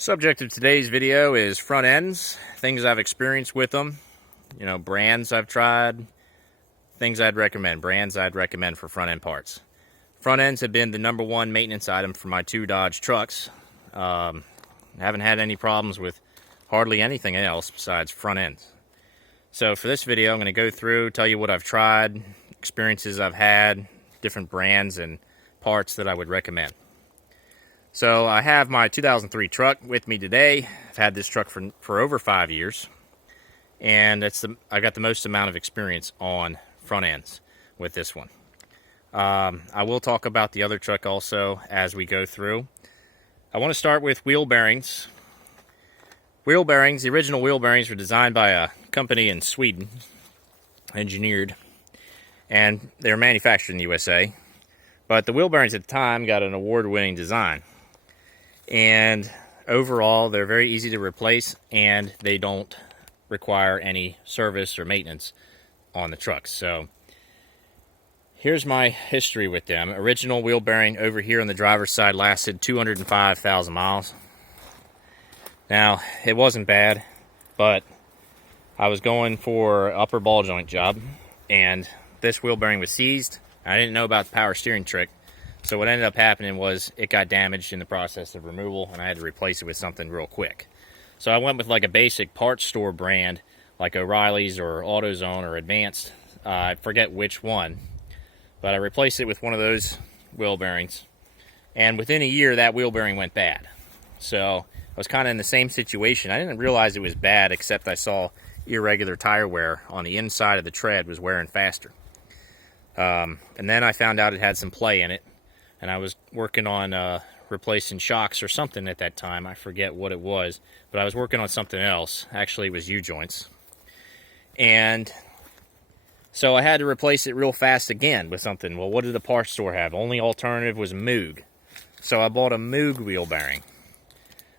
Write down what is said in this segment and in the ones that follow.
Subject of today's video is front ends, things I've experienced with them, brands I've tried, things I'd recommend, brands I'd recommend for front end parts. Front ends have been the #1 maintenance item for my 2 Dodge trucks. I haven't had any problems with hardly anything else besides front ends. So for this video, I'm going to go through, tell you what I've tried, experiences I've had, different brands and parts that I would recommend. So I have my 2003 truck with me today. I've had this truck for over 5 years, and I got the most amount of experience on front ends with this one. I will talk about the other truck also as we go through. I want to start with wheel bearings. Wheel bearings, the original wheel bearings were designed by a company in Sweden, engineered, and they were manufactured in the USA. But the wheel bearings at the time got an award-winning design. And overall, they're very easy to replace, and they don't require any service or maintenance on the trucks. So here's my history with them. Original wheel bearing over here on the driver's side lasted 205,000 miles. Now, it wasn't bad, but I was going for an upper ball joint job, and this wheel bearing was seized. I didn't know about the power steering trick. So what ended up happening was it got damaged in the process of removal, and I had to replace it with something real quick. So I went with like a basic parts store brand, like O'Reilly's or AutoZone or Advanced. I forget which one, but I replaced it with one of those wheel bearings. And within a year, that wheel bearing went bad. So I was kind of in the same situation. I didn't realize it was bad, except I saw irregular tire wear on the inside of the tread was wearing faster. And then I found out it had some play in it. And I was working on replacing shocks or something at that time. I forget what it was, but I was working on something else. Actually, it was U-joints. And so I had to replace it real fast again with something. Well, what did the parts store have? Only alternative was Moog. So I bought a Moog wheel bearing.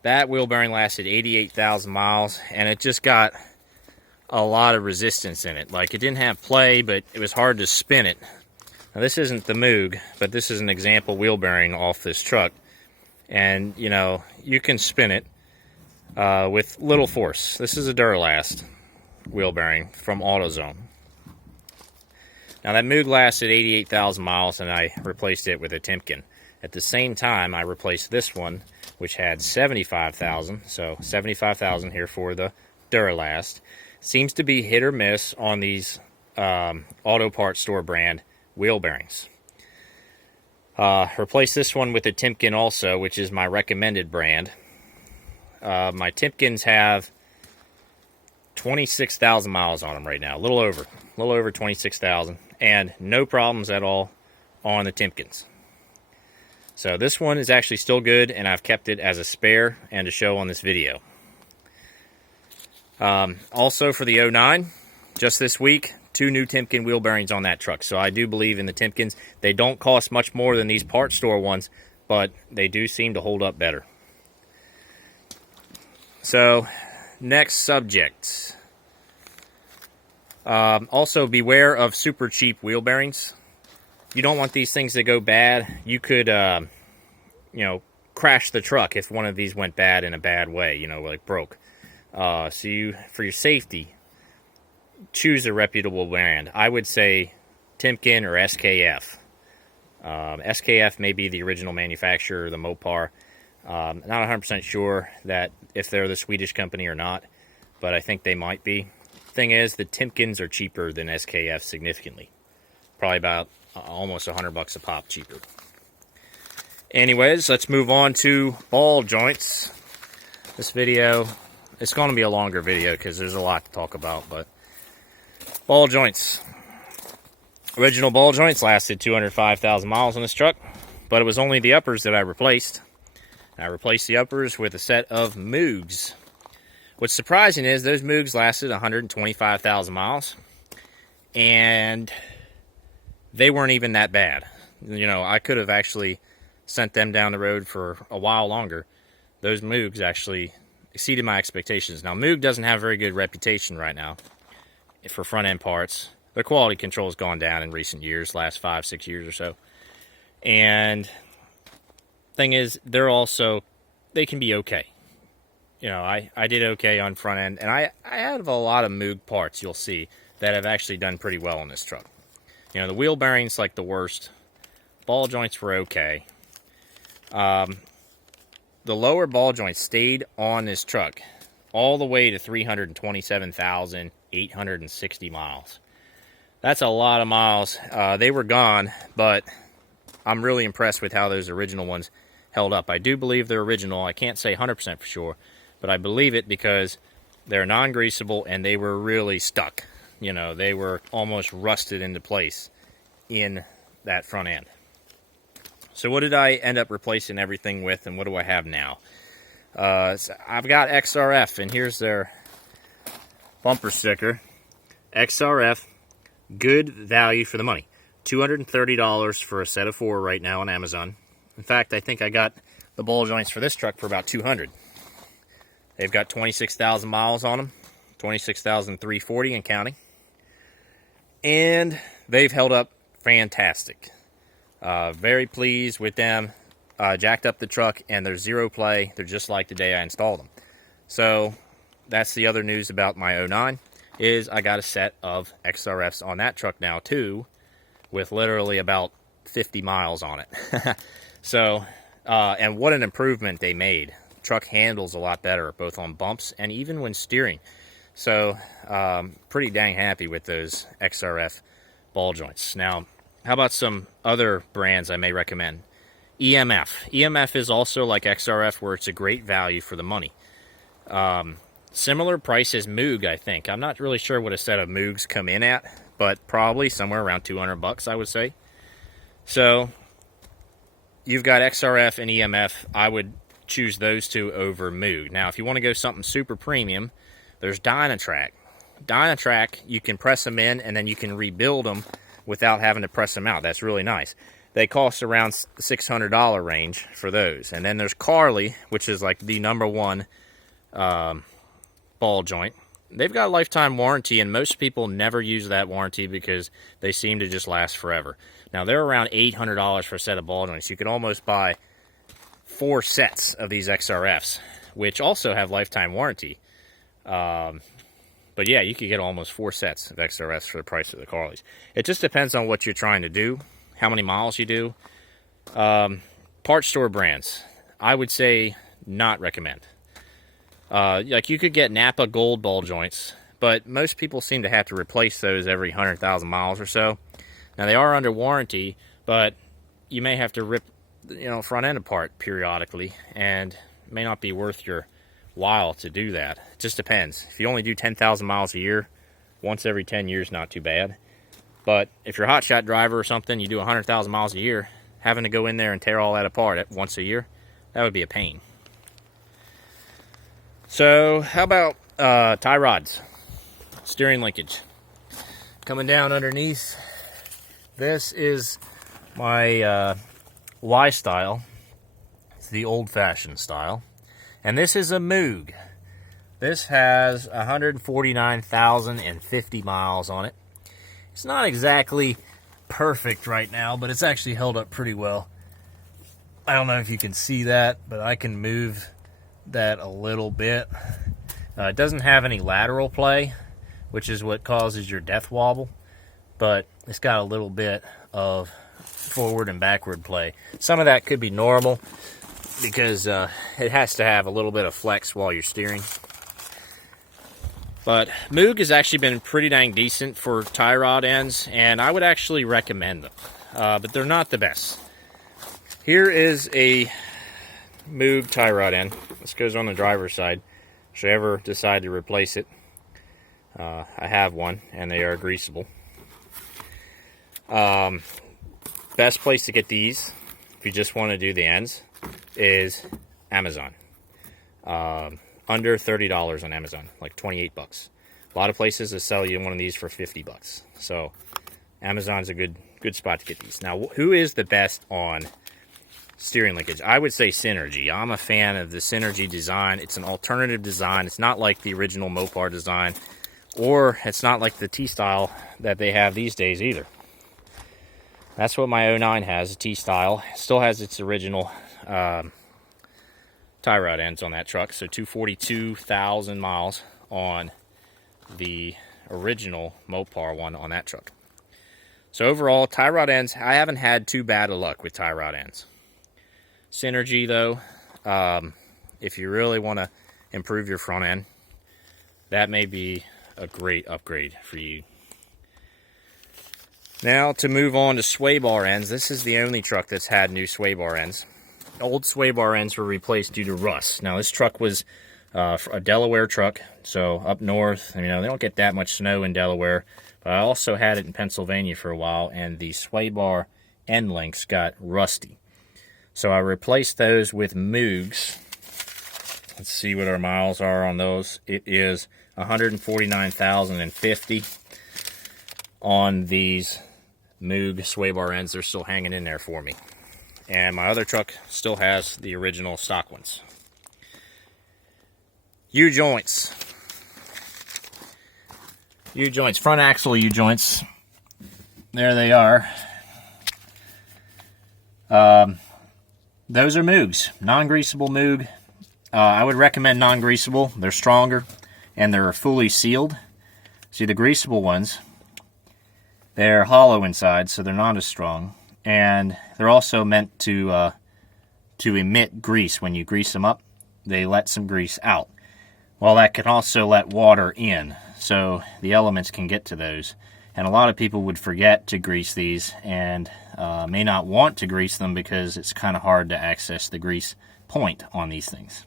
That wheel bearing lasted 88,000 miles, and it just got a lot of resistance in it. Like, it didn't have play, but it was hard to spin it. Now, this isn't the Moog, but this is an example wheel bearing off this truck. And, you can spin it with little force. This is a Duralast wheel bearing from AutoZone. Now, that Moog lasted 88,000 miles, and I replaced it with a Timken. At the same time, I replaced this one, which had 75,000. So 75,000 here for the Duralast. Seems to be hit or miss on these auto parts store brand wheel bearings. Replace this one with a Timken also, which is my recommended brand. My Timkens have 26,000 miles on them right now, a little over 26,000, and no problems at all on the Timkens. So this one is actually still good, and I've kept it as a spare and to show on this video. Also for the 09, just this week, 2 new Timken wheel bearings on that truck. So I do believe in the Timkens. They don't cost much more than these parts store ones, but they do seem to hold up better. So, next subject. Also, beware of super cheap wheel bearings. You don't want these things to go bad. You could, crash the truck if one of these went bad in a bad way, like broke. So for your safety, choose a reputable brand. I would say Timken or SKF. SKF may be the original manufacturer, the Mopar. Not 100% sure that if they're the Swedish company or not, but I think they might be. Thing is, the Timkens are cheaper than SKF significantly. Probably about almost $100 a pop cheaper. Anyways, let's move on to ball joints. This video, it's going to be a longer video because there's a lot to talk about, but ball joints. Original ball joints lasted 205,000 miles on this truck, but it was only the uppers that I replaced. I replaced the uppers with a set of Moogs. What's surprising is those Moogs lasted 125,000 miles, and they weren't even that bad. I could have actually sent them down the road for a while longer. Those Moogs actually exceeded my expectations. Now, Moog doesn't have a very good reputation right now for front-end parts. Their quality control has gone down in recent years, last 5-6 years or so. And thing is, they can be okay. you know, I did okay on front end, and I have a lot of Moog parts, you'll see, that have actually done pretty well on this truck. You know, the wheel bearings like the worst. Ball joints were okay. The lower ball joints stayed on this truck all the way to 327,860 miles. That's a lot of miles. They were gone, but I'm really impressed with how those original ones held up. I do believe they're original. I can't say 100% for sure, but I believe it because they're non-greasable and they were really stuck. You know, they were almost rusted into place in that front end. So what did I end up replacing everything with, and what do I have now? So I've got XRF, and here's their bumper sticker. XRF, good value for the money. $230 for a set of 4 right now on Amazon. In fact, I think I got the ball joints for this truck for about $200. They've got 26,000 miles on them, 26,340 and counting. And they've held up fantastic. Very pleased with them. Jacked up the truck, and they're zero play. They're just like the day I installed them. So that's the other news about my 09, is I got a set of XRFs on that truck now too, with literally about 50 miles on it. So, and what an improvement they made. Truck handles a lot better, both on bumps and even when steering. So, pretty dang happy with those XRF ball joints. Now, how about some other brands I may recommend? EMF. EMF is also like XRF, where it's a great value for the money. Similar price as Moog, I think. I'm not really sure what a set of Moogs come in at, but probably somewhere around $200, I would say. So, you've got XRF and EMF. I would choose those two over Moog. Now, if you want to go something super premium, there's Dynatrac. Dynatrac, you can press them in, and then you can rebuild them without having to press them out. That's really nice. They cost around $600 range for those. And then there's Carly, which is like the #1 ball joint. They've got a lifetime warranty, and most people never use that warranty because they seem to just last forever. Now, they're around $800 for a set of ball joints. You can almost buy 4 sets of these XRFs, which also have lifetime warranty. But yeah, you could get almost 4 sets of XRFs for the price of the Carlys. It just depends on what you're trying to do, how many miles you do. Parts store brands, I would say not recommend. Like you could get Napa Gold ball joints, but most people seem to have to replace those every 100,000 miles or so. Now they are under warranty, but you may have to rip, front end apart periodically, and it may not be worth your while to do that. It just depends. If you only do 10,000 miles a year, once every 10 years, not too bad. But if you're a hotshot driver or something, you do 100,000 miles a year, having to go in there and tear all that apart once a year, that would be a pain. So how about tie rods, steering linkage? Coming down underneath, this is my Y style. It's the old-fashioned style. And this is a Moog. This has 149,050 miles on it. It's not exactly perfect right now, but it's actually held up pretty well. I don't know if you can see that, but I can move that a little bit. It doesn't have any lateral play, which is what causes your death wobble, but it's got a little bit of forward and backward play. Some of that could be normal, because it has to have a little bit of flex while you're steering. But Moog has actually been pretty dang decent for tie rod ends, and I would actually recommend them. But they're not the best. Here is a Moog tie rod end. This goes on the driver's side. Should I ever decide to replace it, I have one, and they are greasable. Best place to get these, if you just want to do the ends, is Amazon. Under $30 on Amazon, like 28 bucks. A lot of places will sell you one of these for 50 bucks. So Amazon's a good spot to get these. Now, who is the best on steering linkage? I would say Synergy. I'm a fan of the Synergy design. It's an alternative design. It's not like the original Mopar design, or it's not like the T-style that they have these days either. That's what my 09 has, a T-style. Still has its original tie rod ends on that truck. So 242,000 miles on the original Mopar one on that truck. So overall, tie rod ends, I haven't had too bad of luck with tie rod ends. Synergy though, if you really want to improve your front end, that may be a great upgrade for you. Now to move on to sway bar ends, this is the only truck that's had new sway bar ends. Old sway bar ends were replaced due to rust. Now this truck was a Delaware truck, so up north, you know, they don't get that much snow in Delaware, but I also had it in Pennsylvania for a while, and the sway bar end links got rusty. So I replaced those with Moogs. Let's see what our miles are on those. It is 149,050 on these Moog sway bar ends. They're still hanging in there for me. And my other truck still has the original stock ones. U-joints. U-joints, front axle U-joints. There they are. Those are Moogs, non-greasable Moog. I would recommend non-greasable. They're stronger and they're fully sealed. See, the greasable ones, they're hollow inside, so they're not as strong. And they're also meant to emit grease. When you grease them up, they let some grease out. Well, that can also let water in, so the elements can get to those. And a lot of people would forget to grease these and may not want to grease them because it's kind of hard to access the grease point on these things.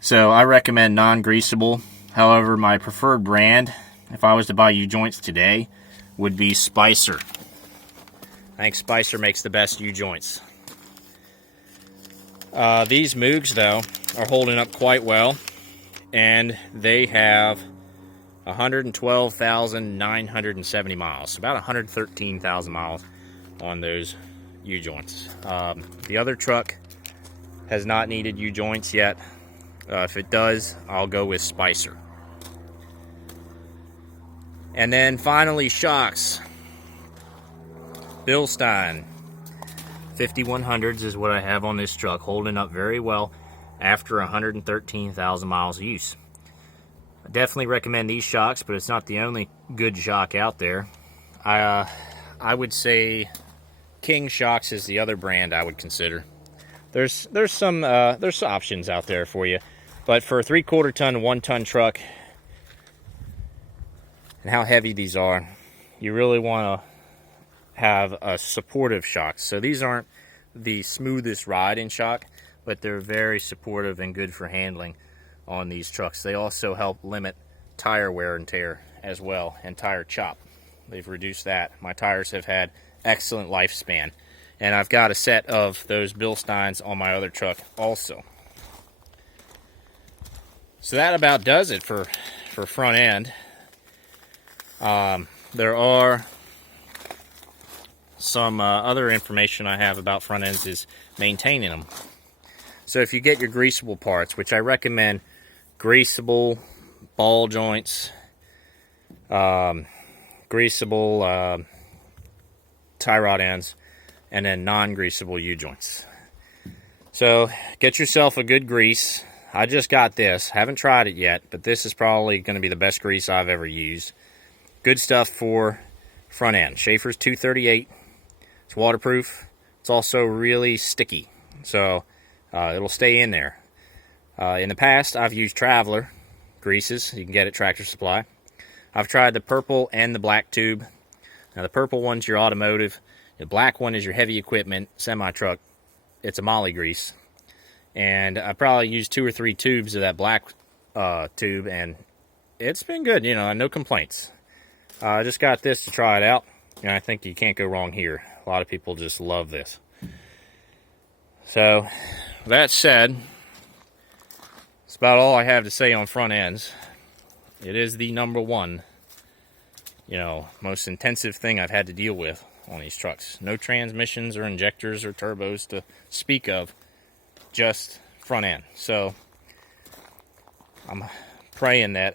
So I recommend non-greasable. However, my preferred brand, if I was to buy U-joints today, would be Spicer. I think Spicer makes the best U-joints. These Moogs, though, are holding up quite well, and they have 112,970 miles, about 113,000 miles on those U-joints. The other truck has not needed U-joints yet. If it does, I'll go with Spicer. And then finally, shocks. Bilstein 5100s is what I have on this truck, holding up very well after 113,000 miles of use. I definitely recommend these shocks, but it's not the only good shock out there. I would say King Shocks is the other brand I would consider. There's some options out there for you, but for a 3/4 ton, 1 ton truck, and how heavy these are, you really want to have a supportive shock. So these aren't the smoothest ride in shock, but they're very supportive and good for handling on these trucks. They also help limit tire wear and tear as well, and tire chop. They've reduced that. My tires have had excellent lifespan, and I've got a set of those Bilsteins on my other truck also. So that about does it for front end. There are some other information I have about front ends is maintaining them. So if you get your greasable parts, which I recommend, greasable ball joints, greasable tie rod ends, and then non-greasable U-joints. So get yourself a good grease. I just got this. Haven't tried it yet, but this is probably going to be the best grease I've ever used. Good stuff for front end. Schaefer's 238. It's waterproof. It's also really sticky, so it'll stay in there. In the past, I've used Traveler greases. You can get it at Tractor Supply. I've tried the purple and the black tube. Now, the purple one's your automotive. The black one is your heavy equipment, semi-truck. It's a moly grease. And I probably used 2 or 3 tubes of that black tube, and it's been good, you know, no complaints. I just got this to try it out, and I think you can't go wrong here. A lot of people just love this. So, that said, that's about all I have to say on front ends. It is the #1, most intensive thing I've had to deal with on these trucks. No transmissions or injectors or turbos to speak of, just front end. So, I'm praying that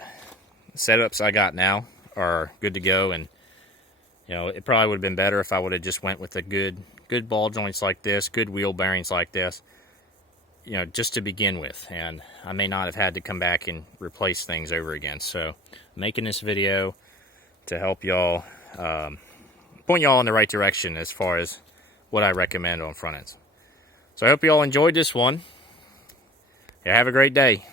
the setups I got now are good to go, and it probably would have been better if I would have just went with a good ball joints like this, good wheel bearings like this, you know, just to begin with, and I may not have had to come back and replace things over again. So I'm making this video to help y'all, point y'all in the right direction as far as what I recommend on front ends. So I hope you all enjoyed this one. Yeah, have a great day.